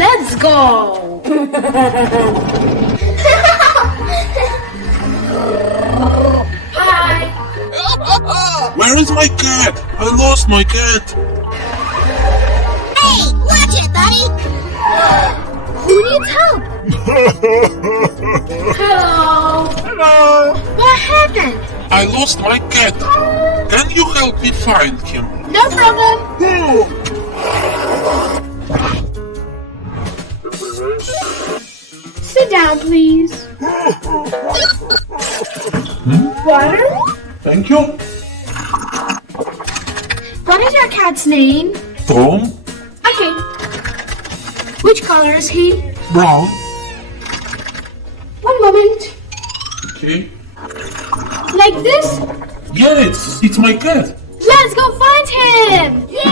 Let's go! Hi! Where is my cat? I lost my cat. Hey, watch it, buddy! Who needs help? Hello? Hello. What happened? I lost my cat. Can you help me find him? No problem. Sit down, please. Water? Thank you. What is your cat's name? Tom? Okay. Which color is he? Brown. One moment. Okay. Like this? Yeah, it's my cat. Let's go find him! Okay.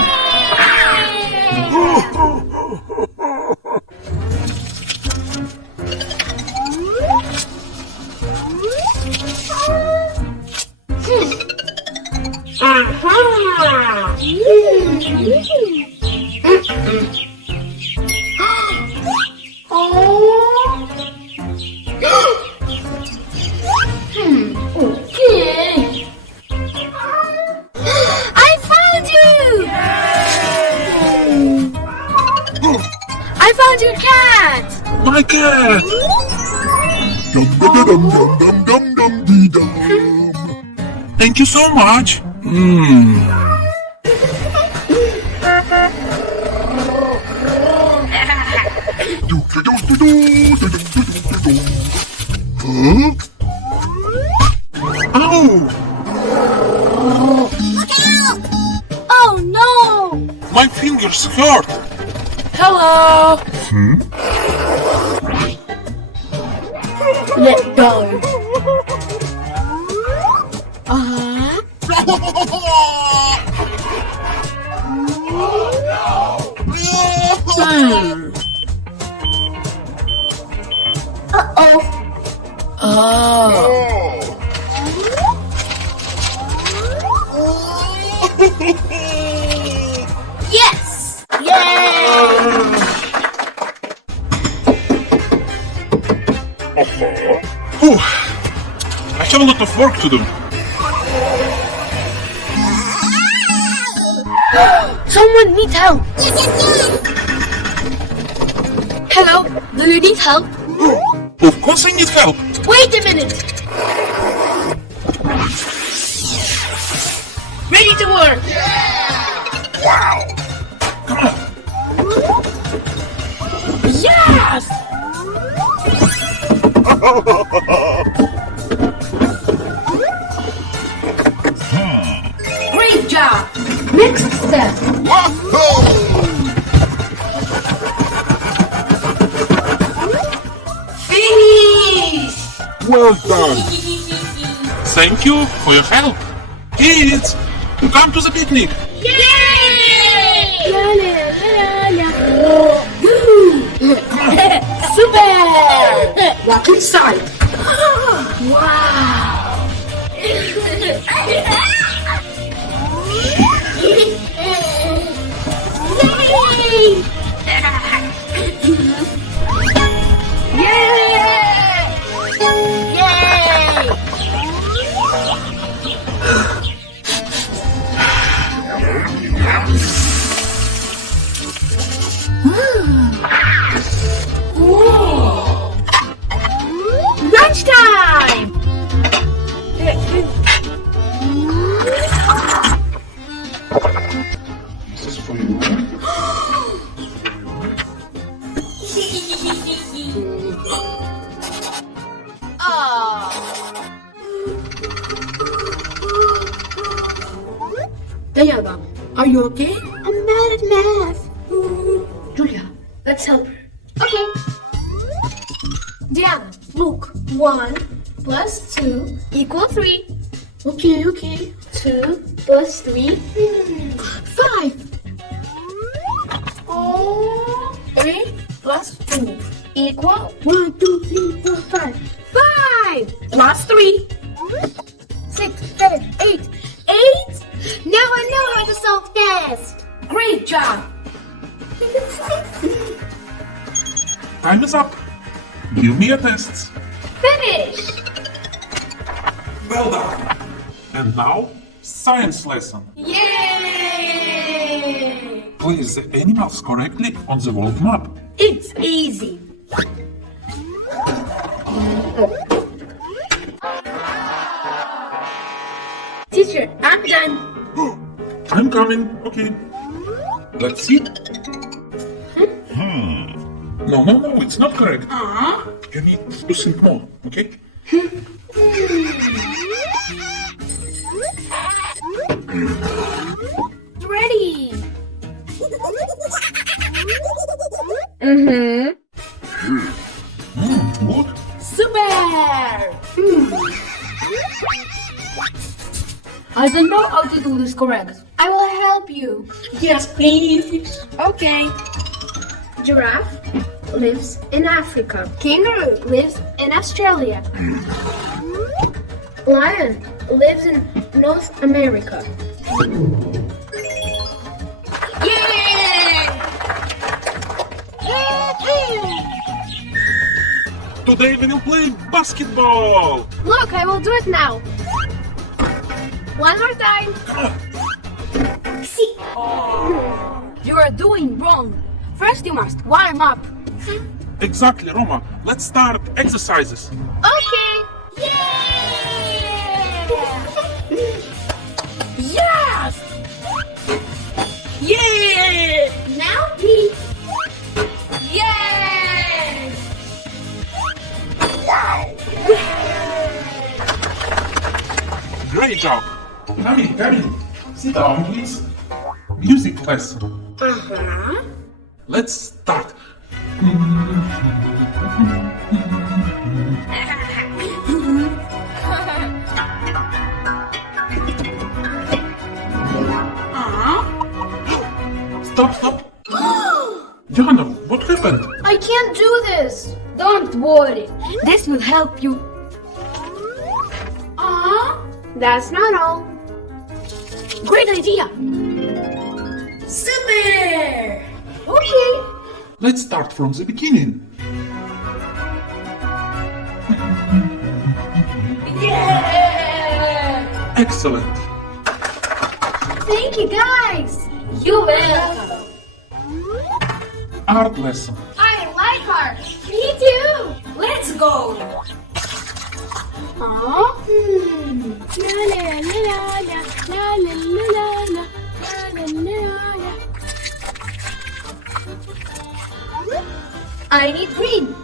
I found you! I found your cat! My cat. Thank you so much. Ow! Look out! Oh no! My fingers hurt. Hello! Let go. Uh-oh. Yes! Yay! Whew. I have a lot of work to do. Someone needs help. Yes, yes, yes! Hello? Do you need help? Of course I need help. Wait a minute. Ready to work. Wow! Come on. Yes! Great job. Next step. Finish. Well done. Thank you for your help. Kids, come to the picnic. Yay! Super! Walk inside. Wow! Yay! Lunchtime! This is for you. Dayana, are you okay? I'm mad at math. Julia, let's help her. Okay. Diana, look. 1 plus 2 equal 3. Okay. 2 plus 3. 5. Oh. 3 plus 2 equal 1, 2, 3, 4, 5. 5 plus 3. 6, 7, 8. 8? Now I know how to solve fast. Great job. Time is up. Give me a test. Finish! Well done. And now, science lesson. Yay! Place the animals correctly on the world map. It's easy. Teacher, I'm done. I'm coming. Okay. Let's see. No, it's not correct. You need to think more, okay? Ready. Mm-hmm. Good. Super! I don't know how to do this correct. I will help you. Yes, please. Okay. Giraffe lives in Africa. Kangaroo lives in Australia. Lion lives in North America. Yay! Today we will play basketball. Look, I will do it now. One more time. See. You are doing wrong. First you must warm up. Exactly, Roma. Let's start exercises. Okay. Yes! Yeah! Now me. Yes! Great job. Come in. Sit down, please. Music lesson. Uh-huh. Let's start. Stop. Yana, what happened? I can't do this. Don't worry. This will help you. That's not all. Great idea. Super. Okay. Let's start from the beginning. Yeah. Excellent. Thank you, guys. You're welcome. Art lesson. I like art. Me too. Let's go. La la la la la la la la la la la. I need green.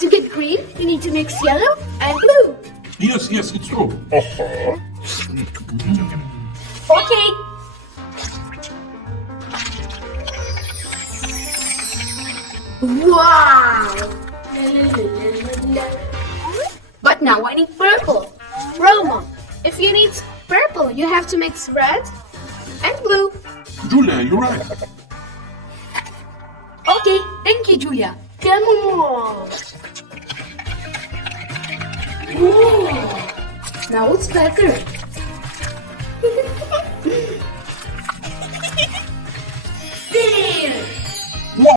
To get green, you need to mix yellow and blue. Yes, it's true. Okay. Wow! But now I need purple. Roma, if you need purple, you have to mix red and blue. Julia, you're right. Okay, thank you, Julia. Come on. Ooh, now it's better.